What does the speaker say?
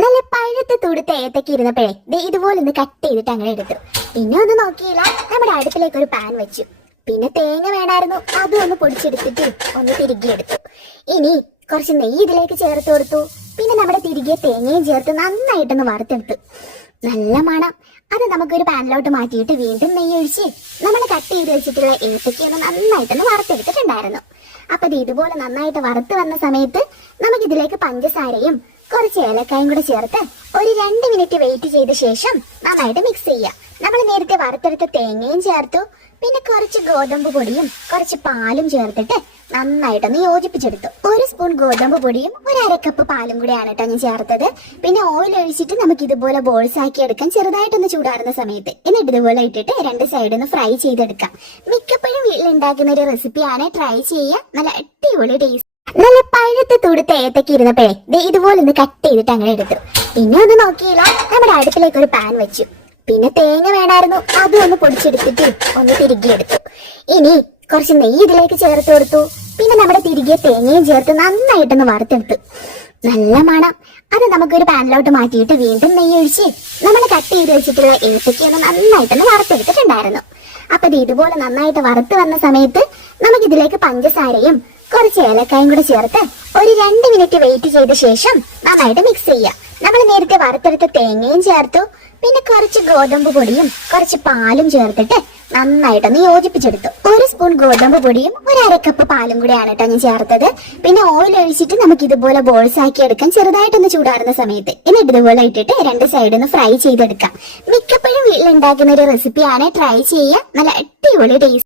നല്ല പഴുത്ത് തുടുത്ത ഏത്തക്ക ഇരുന്നപ്പോഴേ ദേ ഇതുപോലെ ഒന്ന് കട്ട് ചെയ്തിട്ട് അങ്ങനെ എടുത്തു. പിന്നെ ഒന്നും നോക്കിയില്ല, നമ്മുടെ അടുപ്പിലേക്ക് ഒരു പാൻ വെച്ചു. പിന്നെ തേങ്ങ വേണമായിരുന്നു, അതും ഒന്ന് പൊടിച്ചെടുത്തിട്ട് ഒന്ന് തിരികെ എടുത്തു. ഇനി കുറച്ച് നെയ്യ് ഇതിലേക്ക് ചേർത്ത് കൊടുത്തു. പിന്നെ നമ്മുടെ തിരികെ തേങ്ങയും ചേർത്ത് നന്നായിട്ടൊന്ന് വറുത്തെടുത്തു. നല്ല മണം. അത് നമുക്കൊരു പാനിലോട്ട് മാറ്റിയിട്ട് വീണ്ടും നെയ്യ് ഒഴിച്ച് നമ്മൾ കട്ട് ചെയ്ത് വെച്ചിട്ടുള്ള ഏത്തക്കയൊന്ന് നന്നായിട്ടൊന്ന് വറുത്തെടുത്തിട്ടുണ്ടായിരുന്നു. അപ്പൊ ഇത് ഇതുപോലെ നന്നായിട്ട് വറുത്ത് വന്ന സമയത്ത് നമുക്കിതിലേക്ക് പഞ്ചസാരയും കുറച്ച് ഏലക്കായും കൂടെ ചേർത്ത് ഒരു 2 മിനിറ്റ് വെയിറ്റ് ചെയ്ത ശേഷം നന്നായിട്ട് മിക്സ് ചെയ്യാം. നമ്മൾ നേരത്തെ വറുത്തെടുത്ത തേങ്ങയും ചേർത്തു. പിന്നെ കുറച്ച് ഗോതമ്പ് പൊടിയും കുറച്ച് പാലും ചേർത്തിട്ട് നന്നായിട്ടൊന്ന് യോജിപ്പിച്ചെടുത്തു. 1 സ്പൂൺ ഗോതമ്പ് പൊടിയും 1/2 കപ്പ് പാലും കൂടെയാണ് കേട്ടോ ഞാൻ ചേർത്തത്. പിന്നെ ഓയിൽ ഒഴിച്ചിട്ട് നമുക്ക് ഇതുപോലെ ബോൾസ് ആക്കി എടുക്കാം, ചെറുതായിട്ടൊന്ന് ചൂടാറുന്ന സമയത്ത്. എന്നിട്ട് ഇതുപോലെ ഇട്ടിട്ട് 2 സൈഡിൽ നിന്ന് ഫ്രൈ ചെയ്തെടുക്കാം. മിക്കപ്പോഴും വീട്ടിലുണ്ടാക്കുന്ന ഒരു റെസിപ്പിയാണ്, ട്രൈ ചെയ്യുക. നല്ല അടിപൊളി ടേസ്റ്റ്. നല്ല പഴുത്ത് തുടുത്ത ഏത്തക്ക ഇരുന്നപ്പോഴേ ദേ ഇതുപോലെ ഒന്ന് കട്ട് ചെയ്തിട്ട് അങ്ങനെ എടുത്തു. പിന്നെ ഒന്നും നോക്കിയില്ല, നമ്മുടെ അടുപ്പിലേക്ക് ഒരു പാൻ വെച്ചു. പിന്നെ തേങ്ങ വേണമായിരുന്നു, അതും ഒന്ന് പൊടിച്ചെടുത്തിട്ട് ഒന്ന് തിരികെ എടുത്തു. ഇനി കുറച്ച് നെയ്യ് ഇതിലേക്ക് ചേർത്ത് കൊടുത്തു. പിന്നെ നമ്മുടെ തിരികെ തേങ്ങയും ചേർത്ത് നന്നായിട്ടൊന്ന് വറുത്തെടുത്തു. നല്ല മണം. അത് നമുക്കൊരു പാനിലോട്ട് മാറ്റിയിട്ട് വീണ്ടും നെയ്യ് ഒഴിച്ച് നമ്മൾ കട്ട് ചെയ്ത് വെച്ചിട്ടുള്ള ഏത്തക്കയൊന്ന് നന്നായിട്ടൊന്ന് വറുത്തെടുത്തിട്ടുണ്ടായിരുന്നു. അപ്പൊ ഇത് ഇതുപോലെ നന്നായിട്ട് വറുത്ത് വന്ന സമയത്ത് നമുക്കിതിലേക്ക് പഞ്ചസാരയും കുറച്ച് ഏലക്കായും കൂടെ ചേർത്ത് ഒരു 2 മിനിറ്റ് വെയിറ്റ് ചെയ്ത ശേഷം നന്നായിട്ട് മിക്സ് ചെയ്യാം. നമ്മൾ നേരത്തെ വറുത്തെടുത്ത തേങ്ങയും ചേർത്തു. പിന്നെ കുറച്ച് ഗോതമ്പ് പൊടിയും കുറച്ച് പാലും ചേർത്തിട്ട് നന്നായിട്ടൊന്ന് യോജിപ്പിച്ചെടുത്തു. 1 സ്പൂൺ ഗോതമ്പ് പൊടിയും 1/2 കപ്പ് പാലും കൂടെയാണ് കേട്ടോ ഞാൻ ചേർത്തത്. പിന്നെ ഓയിൽ ഒഴിച്ചിട്ട് നമുക്ക് ഇതുപോലെ ബോൾസ് ആക്കി എടുക്കാം, ചെറുതായിട്ടൊന്ന് ചൂടാറുന്ന സമയത്ത്. എന്നിട്ട് ഇതുപോലെ ഇട്ടിട്ട് 2 സൈഡിൽ നിന്ന് ഫ്രൈ ചെയ്തെടുക്കാം. മിക്കപ്പോഴും വീട്ടിലുണ്ടാക്കുന്ന ഒരു റെസിപ്പിയാണ്, ട്രൈ ചെയ്യുക. നല്ല അടിപൊളി ടേസ്റ്റ്.